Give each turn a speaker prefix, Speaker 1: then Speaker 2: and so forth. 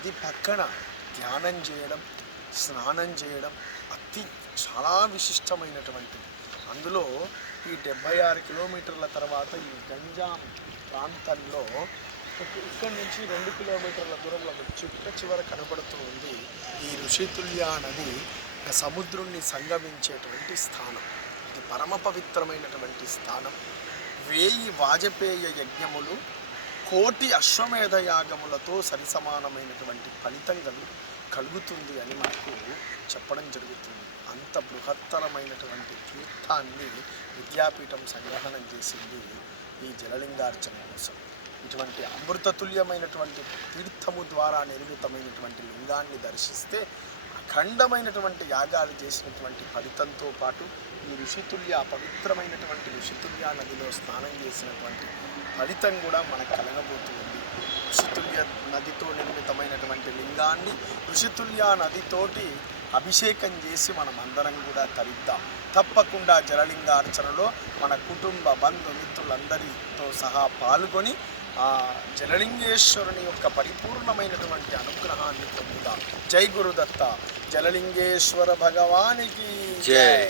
Speaker 1: అది పక్కన ధ్యానం చేయడం స్నానం చేయడం అతి చాలా విశిష్టమైనటువంటిది. అందులో ఈ డెబ్బై ఆరు కిలోమీటర్ల తర్వాత ఈ గంజాం ప్రాంతంలో ఇక్క- ఇక్కడి నుంచి రెండు కిలోమీటర్ల దూరంలో ఒక చిట్ట చివర కనబడుతూ ఉంది. ఈ ఋషితుల్య నది సముద్రుణ్ణి సంగమించేటువంటి స్థానం. ఇది పరమ పవిత్రమైనటువంటి స్థానం. వేయి వాజపేయ యజ్ఞములు కోటి అశ్వమేధ యాగములతో సరిసమానమైనటువంటి ఫలితం కలు కలుగుతుంది అని మనకు చెప్పడం జరుగుతుంది. అంత బృహత్తరమైనటువంటి తీర్థాన్ని విద్యాపీఠం సంగ్రహణం చేసింది ఈ జలలింగార్చన కోసం. ఇటువంటి అమృతతుల్యమైనటువంటి తీర్థము ద్వారా నిర్మితమైనటువంటి లింగాన్ని దర్శిస్తే అఖండమైనటువంటి యాగాలు చేసినటువంటి ఫలితంతో పాటు ఈ ఋషితుల్య పవిత్రమైనటువంటి ఋషితుల్య నదిలో స్నానం చేసినటువంటి ఫలితం కూడా మనకు కలగబోతుంది ఋషితుల్య నదితో నిర్మితమైనటువంటి లింగాన్ని ఋషితుల్య నదితోటి అభిషేకం చేసి మనం అందరం కూడా తరిద్దాం. తప్పకుండా జలలింగార్చనలో మన కుటుంబ బంధుమిత్రులందరితో సహా పాల్గొని ఆ జలలింగేశ్వరుని యొక్క పరిపూర్ణమైనటువంటి అనుగ్రహాన్ని పొందుదాం. జై గురుదత్త. జలలింగేశ్వర భగవానికి
Speaker 2: జై.